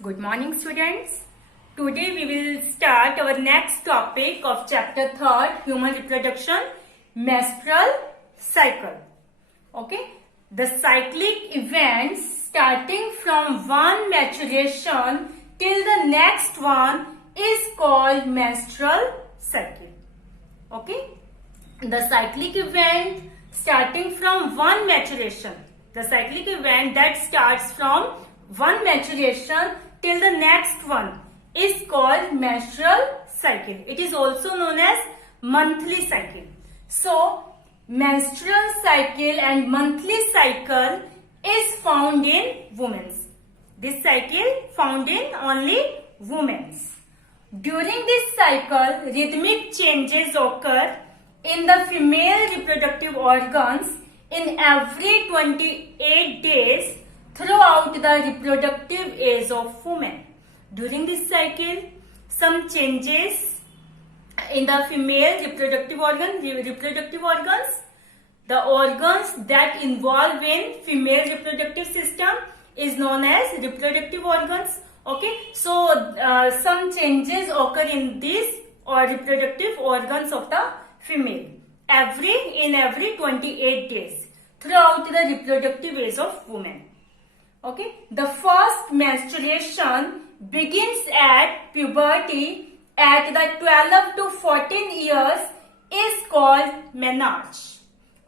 Good morning, students. Today we will start our next topic of chapter 3rd, human reproduction, menstrual cycle. Okay, the cyclic events starting from one maturation till the next one is called menstrual cycle. Okay, the cyclic event starting from one maturation, the cyclic event that starts from one maturation till the next one is called menstrual cycle. It is also known as monthly cycle. So, menstrual cycle and monthly cycle is found in women's. This cycle found in only women's. During this cycle, rhythmic changes occur in the female reproductive organs in every 28 days throughout the reproductive age of women. During this cycle, some changes in the female reproductive organs, the organs that involve in female reproductive system is known as reproductive organs. Okay, so some changes occur in these reproductive organs of the female in every 28 days throughout the reproductive age of women. Okay, the first menstruation begins at puberty at the 12 to 14 years is called menarche.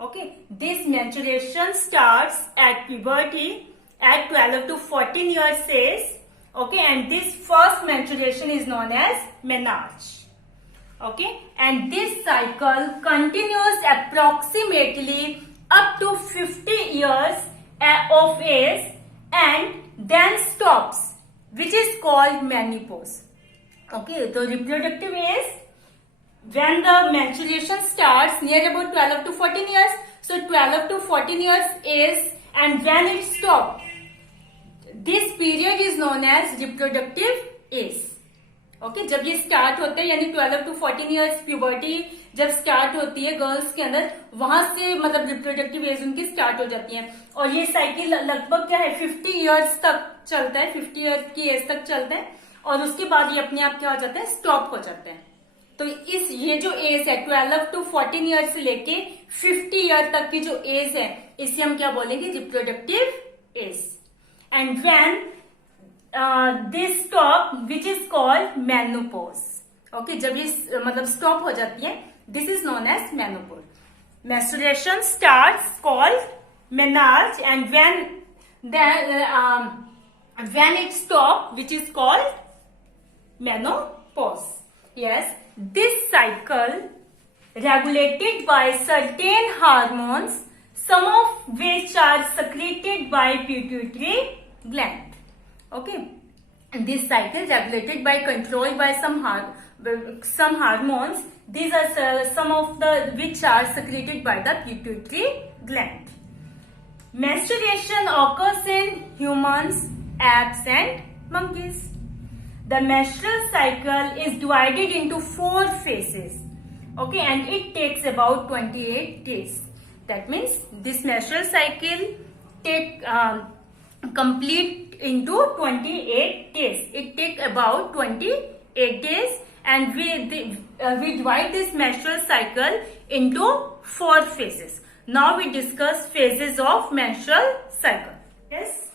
Okay, this menstruation starts at puberty at 12 to 14 years age. Okay, and this first menstruation is known as menarche. Okay, and this cycle continues approximately up to 50 years of age and then stops, which is called menopause. Okay, the reproductive age, when the menstruation starts near about 12 to 14 years, so 12 to 14 years age, and when it stops, this period is known as reproductive age. Okay, जब ये start होता है यानी 12 to 14 years puberty जब start होती है girls के अंदर, वहां से मतलब रिप्रोडक्टिव एज उनकी स्टार्ट हो जाती है और ये साइकिल लगभग क्या है 50 years तक चलता है, 50 years की एज तक चलता है और उसके बाद ये अपने आप क्या हो जाता है, स्टॉप हो जाता है. तो ये जो एज है 12 to 14 years से लेके 50 year तक की जो एज है इसे हम क्या बोलेंगे, reproductive age. And when this stop which is called menopause. Okay, जब ये मतलब स्टॉप हो जाती है, this is known as menopause. Menstruation starts called menarche and when it stop which is called menopause. Yes, this cycle regulated by certain hormones, some of which are secreted by pituitary gland. Okay, this cycle regulated by controlled by some hormones. These are some of the which are secreted by the pituitary gland. Menstruation occurs in humans, apes, and monkeys. The menstrual cycle is divided into 4 phases. Okay, and it takes about 28 days. That means this menstrual cycle complete into 28 days. It takes about 28 days and we divide this menstrual cycle into 4 phases. Now we discuss phases of menstrual cycle. Yes,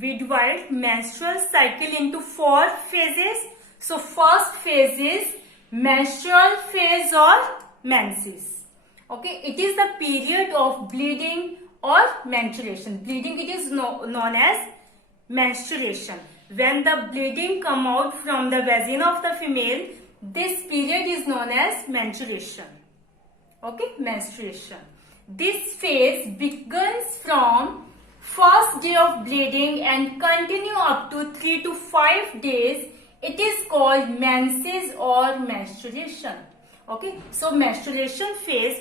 we divide menstrual cycle into 4 phases. So first phase is menstrual phase or menses. Okay, it is the period of bleeding or menstruation. Bleeding, it is known as menstruation. When the bleeding come out from the vagina of the female, this period is known as menstruation. Okay, menstruation. This phase begins from first day of bleeding and continue up to 3 to 5 days. It is called menses or menstruation. Okay, so menstrual phase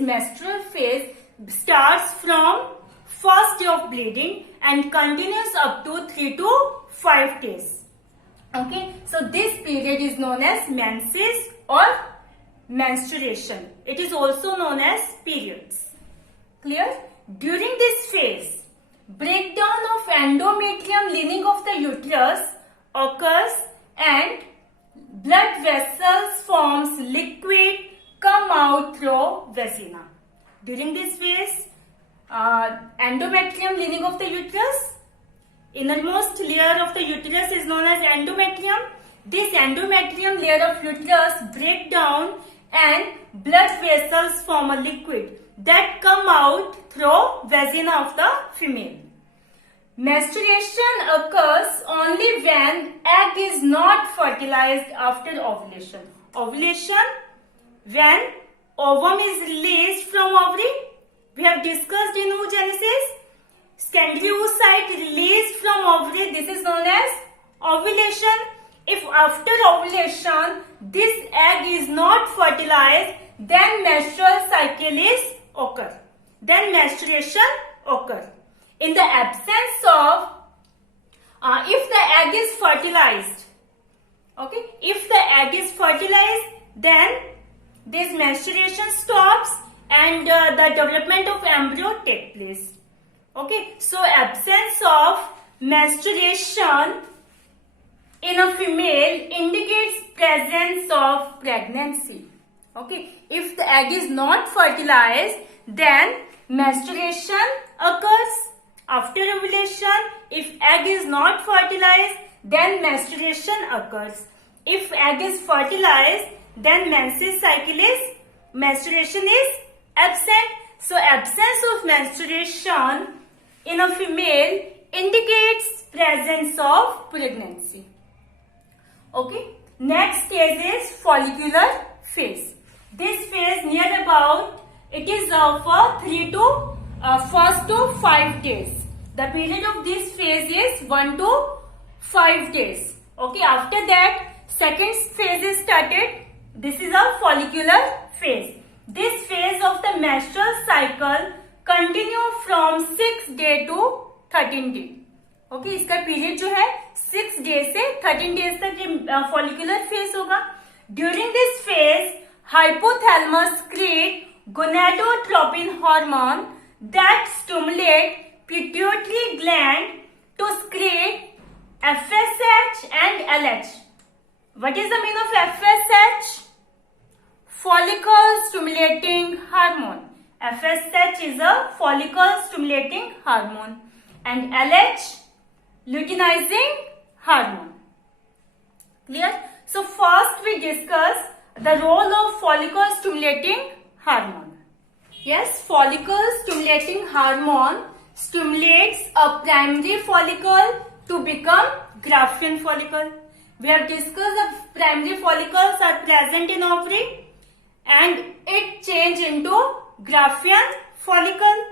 starts from first day of bleeding and continues up to 3 to 5 days. Okay, so this period is known as menses or menstruation. It is also known as periods. Clear? During this phase, breakdown of endometrium lining of the uterus occurs and blood vessels forms liquid come out through vagina. During this phase, endometrium lining of the uterus, innermost layer of the uterus is known as endometrium. This endometrium layer of uterus break down and blood vessels form a liquid that come out through vagina of the female. Menstruation occurs only when egg is not fertilized after ovulation. Ovulation, when ovum is released from ovary. We have discussed in oogenesis. Secondary oocyte released from ovary. This is known as ovulation. If after ovulation this egg is not fertilized, then menstrual cycle is occur. Then menstruation occur. In the absence of, if the egg is fertilized, okay, if the egg is fertilized, then this menstruation stops and the development of embryo take place. Okay, so absence of menstruation in a female indicates presence of pregnancy. Okay, if the egg is not fertilized, then menstruation occurs. After ovulation, if egg is not fertilized, then menstruation occurs. If egg is fertilized, then menstruation is absent. So absence of menstruation in a female indicates presence of pregnancy. Okay. Next phase is follicular phase. This phase near about, it is for 1 to 5 days. The period of this phase is 1 to 5 days. Okay, after that second phase is started. This is a follicular phase. This phase of the menstrual cycle continue from 6 day to 13 day. Okay इसका period जो है 6 days से 13 days तक ये follicular phase होगा. During this phase hypothalamus secrete gonadotropin hormone that stimulate pituitary gland to secrete FSH and LH. What is the meaning of FSH? Follicle stimulating hormone. FSH is a follicle stimulating hormone and LH luteinizing hormone. Clear? So first we discuss the role of follicle stimulating hormone. Yes, follicle stimulating hormone stimulates a primary follicle to become Graafian follicle. We have discussed the primary follicles are present in ovary and it change into Graafian follicle.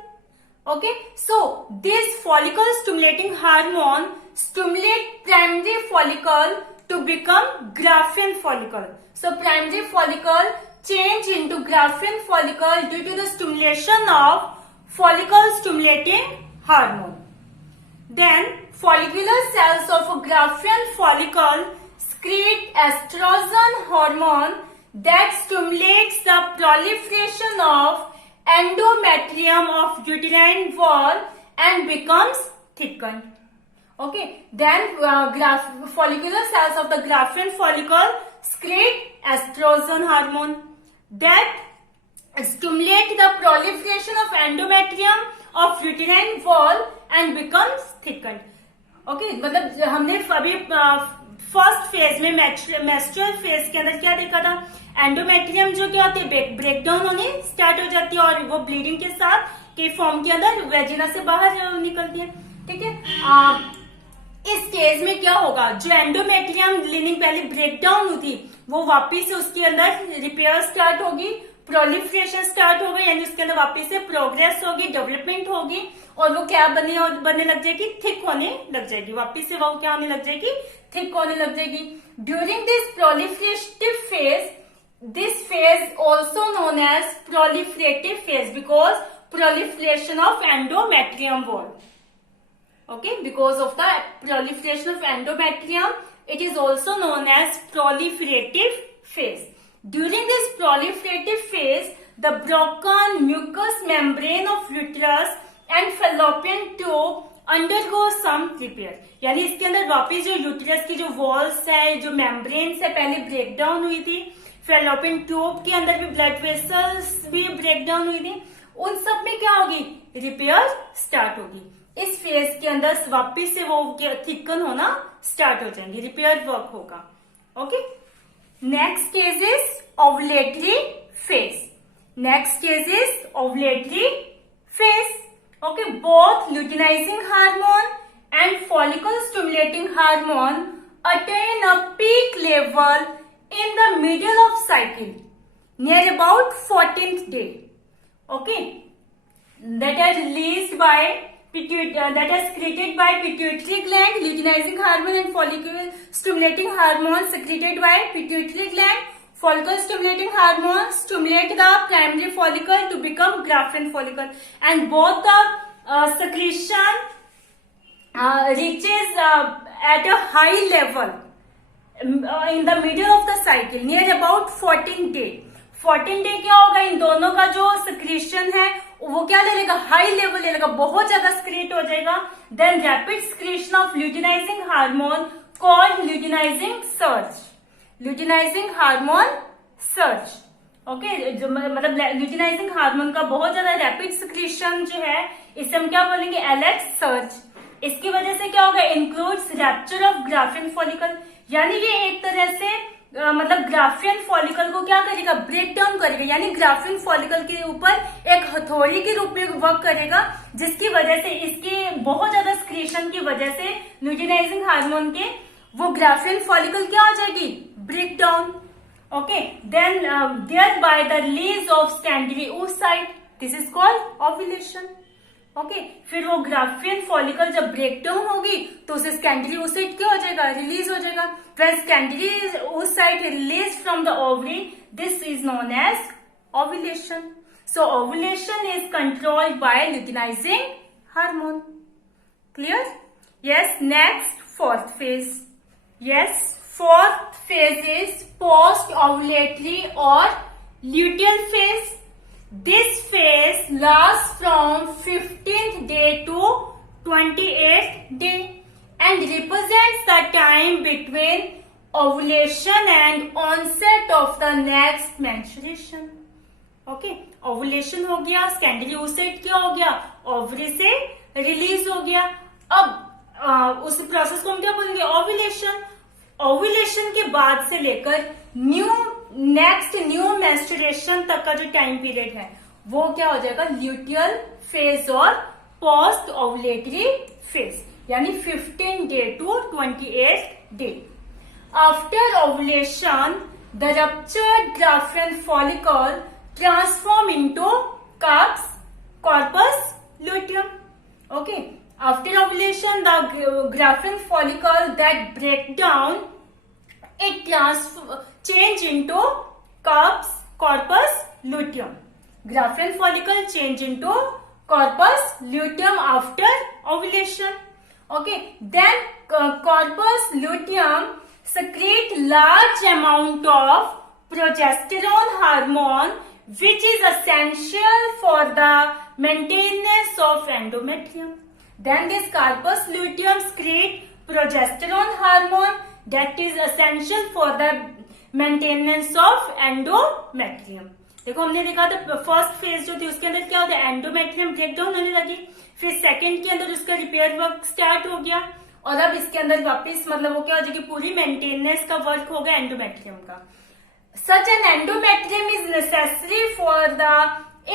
Okay, so this follicle stimulating hormone stimulate primary follicle to become Graafian follicle. So primary follicle change into Graafian follicle due to the stimulation of follicle stimulating hormone. Then follicular cells of a Graafian follicle secrete estrogen hormone that stimulates the proliferation of endometrium of uterine wall and becomes thickened. Okay, then follicular cells of the Graafian follicle secrete estrogen hormone that stimulate the proliferation of endometrium of uterine wall and becomes thickened. Okay, मतलब हमने अभी first phase में menstrual phase के अंदर क्या देखा था, endometrium जो क्या होती है ब्रेक डाउन होने स्टार्ट हो जाती है और वो ब्लीडिंग के साथ के फॉर्म के अंदर वेजिना से बाहर निकलती है. ठीक है, इस केस में क्या होगा, जो एंडोमेट्रियम लिनिंग पहले ब्रेक डाउन हुई थी वो वापिस से उसके अंदर रिपेयर स्टार्ट होगी, प्रोलिफरेशन स्टार्ट होगा, यानी उसके अंदर वापिस से प्रोग्रेस होगी, डेवलपमेंट होगी और वो क्या बनने लग जाएगी, थिक होने लग जाएगी. वापिस से वो क्या होने लग जाएगी, थिक होने लग जाएगी. During this proliferative phase, this phase also known as proliferative phase because proliferation of endometrium wall. Okay, because of the proliferation of endometrium, it is also known as proliferative phase. During this proliferative phase, the broken mucous membrane of uterus and fallopian tube undergo some repair, यानी इसके अंदर वापस जो uterus की जो walls है, जो membranes है, पहले ब्रेक डाउन हुई थी, फैलोपियन ट्यूब के अंदर भी ब्लड वेसल्स भी ब्रेक डाउन हुई थी, उन सब में क्या होगी, रिपेयर स्टार्ट होगी। इस फेज के अंदर वापिस से वो थिकन होना स्टार्ट हो जाएंगे, रिपेयर वर्क होगा। Okay, next case is ovulatory phase. Next case is ovulatory phase. Okay, both luteinizing hormone and follicle stimulating hormone attain a peak level in the middle of cycle near about 14th day. Okay, that are released by that are secreted by pituitary gland. Luteinizing hormone and follicle stimulating hormone secreted by pituitary gland. Follicle stimulating hormone stimulate the primary follicle to become Graafian follicle, and both the secretion reaches at a high level in the middle of the cycle near about 14 day. 14 day क्या होगा, इन दोनों का जो secretion है वो क्या ले लेगा, हाई लेवल ले लेगा, बहुत ज्यादा secrete हो जाएगा। Then rapid secretion of luteinizing hormone called luteinizing surge. Luteinizing hormone surge. Okay, जो मतलब ल्यूटिनाइजिंग हार्मोन का बहुत ज्यादा रैपिड सिक्रीशन जो है, इसे हम क्या बोलेंगे, एलेक्स सर्ज। इसकी वजह से क्या होगा, includes rapture of Graafian follicle, यानी ये एक तरह से मतलब ग्राफियन फॉलिकल को क्या करेगा, ब्रेक डाउन करेगा, यानी ग्राफियन फॉलिकल के ऊपर एक हथौड़ी के रूप में वर्क करेगा, जिसकी वजह से इसके बहुत ज्यादा सिक्रीशन की वजह से ल्यूटिनाइजिंग हार्मोन के वो ग्राफियन फॉलिकल क्या हो जाएगी, break down. Okay, then there by the release of secondary oocyte, this is called ovulation. Okay, फिर वो ग्राफियन फॉलिकल जब ब्रेक डाउन होगी तो उसे सेकेंडरी oocyte क्या हो जाएगा, रिलीज हो जाएगा। When secondary oocyte release from the ovary, this is known as ovulation. So ovulation is controlled by luteinising hormone. Clear? Yes, next fourth phase. Yes, fourth phase is post-ovulatory or luteal phase. This phase lasts from 15th day to 28th day and represents the time between ovulation and onset of the next menstruation. Okay, ovulation हो गया, secondary oocyte क्या हो गया, ovary से release हो गया। अब उस प्रोसेस को हम क्या बोलेंगे, ओव्यूलेशन। ओव्यूलेशन के बाद से लेकर नेक्स्ट न्यू मेंस्ट्रुएशन तक का जो टाइम पीरियड है वो क्या हो जाएगा, ल्यूटियल फेज और पोस्ट ओव्यूलेटरी फेज, यानी 15 day to 28 day. After ovulation the ruptured graafian follicle transform into corpus luteum. Okay, after ovulation the Graafian follicle that break down, it change into corpus luteum. Graafian follicle change into corpus luteum after ovulation. Okay, then corpus luteum secrete large amount of progesterone hormone, which is essential for the maintenance of endometrium. Then this corpus luteum secrete progesterone hormone that is essential for the maintenance of endometrium. देखो हमने देखा था first phase जो थी उसके अंदर क्या होता है, एंडोमेट्रियम ब्रेक डाउन होने लगी, फिर सेकंड के अंदर उसका रिपेयर वर्क स्टार्ट हो गया, और अब इसके अंदर वापस मतलब वो क्या हो जाएगी, पूरी मेंटेनेंस का वर्क होगा एंडोमेट्रियम का। Such an endometrium is necessary for the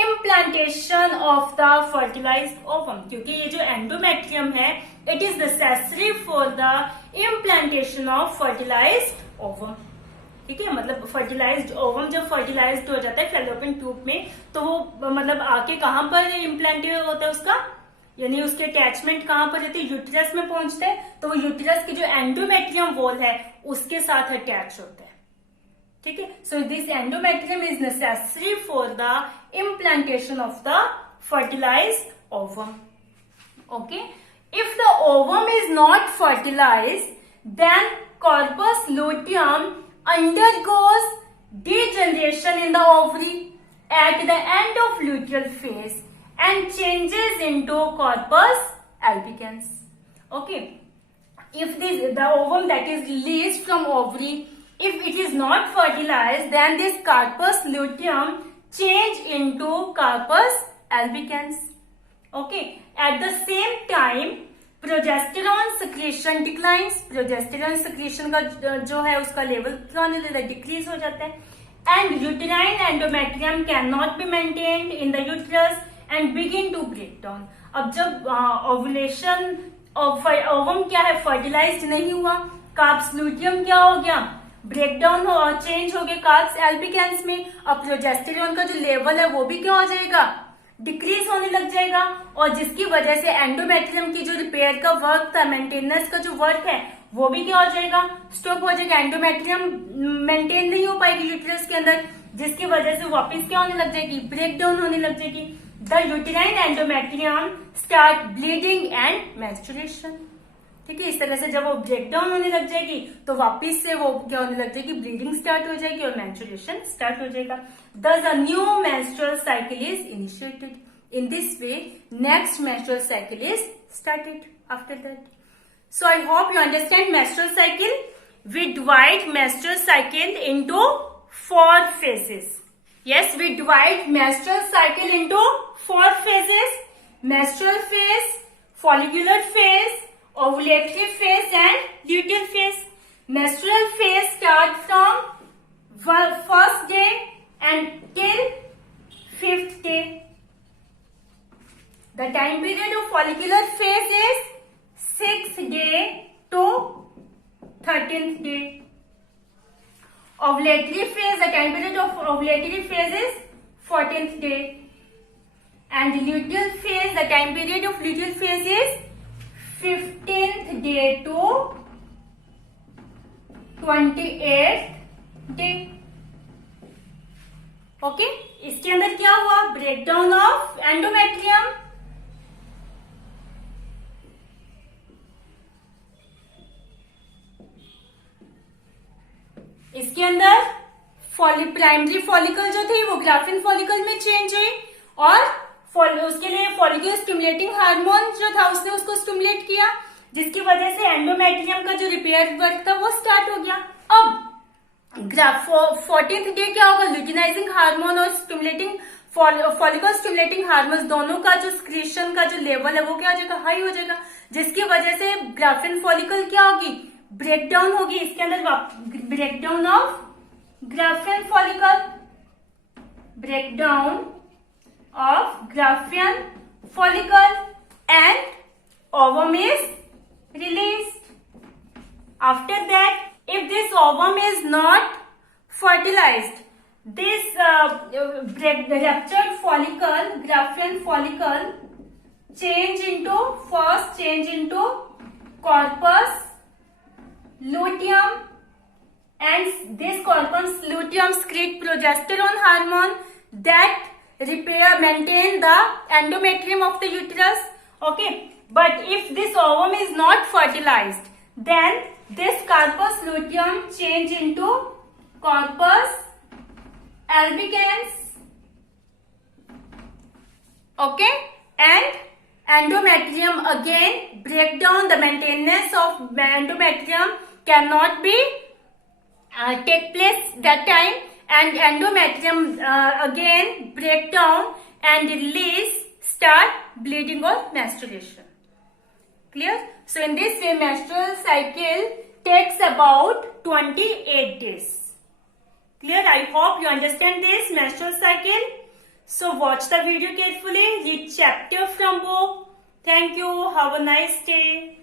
implantation of the fertilized ovum, क्योंकि ये जो एंडोमेट्रियम है it is necessary for the implantation of fertilized ovum। ठीक है, मतलब फर्टिलाइज्ड ओवम जब फर्टिलाइज्ड हो जाता है फैलोपियन ट्यूब में, तो वो मतलब आके कहाँ पर इम्प्लांट होता है उसका, यानी उसके अटैचमेंट कहाँ पर रहती है, यूट्रस में पहुंचता है, तो वो यूट्रस की जो एंडोमेट्रियम वॉल है उसके साथ अटैच होता है। ठीक है, so this endometrium is necessary for the implantation of the fertilised ovum. Okay, if the ovum is not fertilised, then corpus luteum undergoes degeneration in the ovary at the end of luteal phase and changes into corpus albicans. Okay, if the ovum that is released from ovary, if it is not fertilized, then this carpus luteum change into carpus albicans. Okay, at the same time progesterone secretion declines, progesterone secretion का जो है उसका level क्या होने लगता है, decrease हो जाता है. And uterine endometrium can not be maintained in the uterus and begin to break down. अब जब ओवुलेशन ओवम क्या है, फर्टिलाइज्ड नहीं हुआ, कार्प्स लूटियम क्या हो गया, ब्रेक डाउन हो, चेंज हो गया कार्प्स एल्बिकेंस में. अब प्रोजेस्टेरॉन का जो लेवल है वो भी क्या हो जाएगा, डिक्रीज होने लग जाएगा, और जिसकी वजह से एंडोमेट्रियम की जो रिपेयर का वर्क था, मेंटेनेंस का जो वर्क है वो भी क्या हो जाएगा, स्टॉप हो जाएगा. एंडोमेट्रियम मेंटेन नहीं हो पाएगी यूट्रस के अंदर, जिसकी वजह से वापस क्या होने लग जाएगी, ब्रेक डाउन होने लग जाएगी. The uterine endometrium start bleeding and menstruation. ठीक है, इस तरह से जब वो ब्रेक डाउन होने लग जाएगी तो वापिस से वो क्या होने लग जाएगी, ब्लीडिंग स्टार्ट हो जाएगी और मेंस्ट्रुएशन स्टार्ट हो जाएगा. Thus a new menstrual cycle is initiated. In this way, next menstrual cycle is started after that. So I hope you understand menstrual cycle. We divide menstrual cycle into 4 phases. Yes, we divide menstrual cycle into 4 phases. Menstrual phase, follicular phase, ovulatory phase and luteal phase. Menstrual phase start from first day and till 5th day. The time period of follicular phase is 6th day to 13th day. Ovulatory phase, the time period of ovulatory phase is 14th day. And luteal phase, the time period of luteal phase is 15th day to 28th day. Okay, इसके अंदर क्या हुआ, breakdown of endometrium. इसके अंदर primary follicle जो थी वो graphene follicle में चेंज हुई, और उसके लिए फॉलिकल स्टिमुलेटिंग हार्मोन जो था उसने उसको स्टिमुलेट किया, जिसकी वजह से एंडोमेट्रियम का जो रिपेयर वर्क था वो स्टार्ट हो गया. अब 14th डे क्या होगा, ल्यूटिनाइजिंग हार्मोन और स्टिमुलेटिंग फॉलिकल स्टिमुलेटिंग हार्मोन दोनों का जो स्क्रीशन का जो लेवल है वो क्या हो जाएगा, हाई हो जाएगा, जिसकी वजह से ग्राफिन फॉलिकल क्या होगी, ब्रेकडाउन होगी. इसके अंदर breakdown of graphene follicle, breakdown of graphene follicle and ovum is released. After that, if this ovum is not fertilized, this ruptured follicle, Graafian follicle, change into corpus luteum, and this corpus luteum secrete progesterone hormone that maintain the endometrium of the uterus. Okay, but if this ovum is not fertilized, then this corpus luteum change into corpus albicans. Okay, and endometrium again break down. The maintenance of endometrium cannot be take place that time, and endometrium again break down and release, start bleeding or menstruation. Clear? So in this way, menstrual cycle takes about 28 days. Clear? I hope you understand this menstrual cycle. So watch the video carefully. Read chapter from book. Thank you. Have a nice day.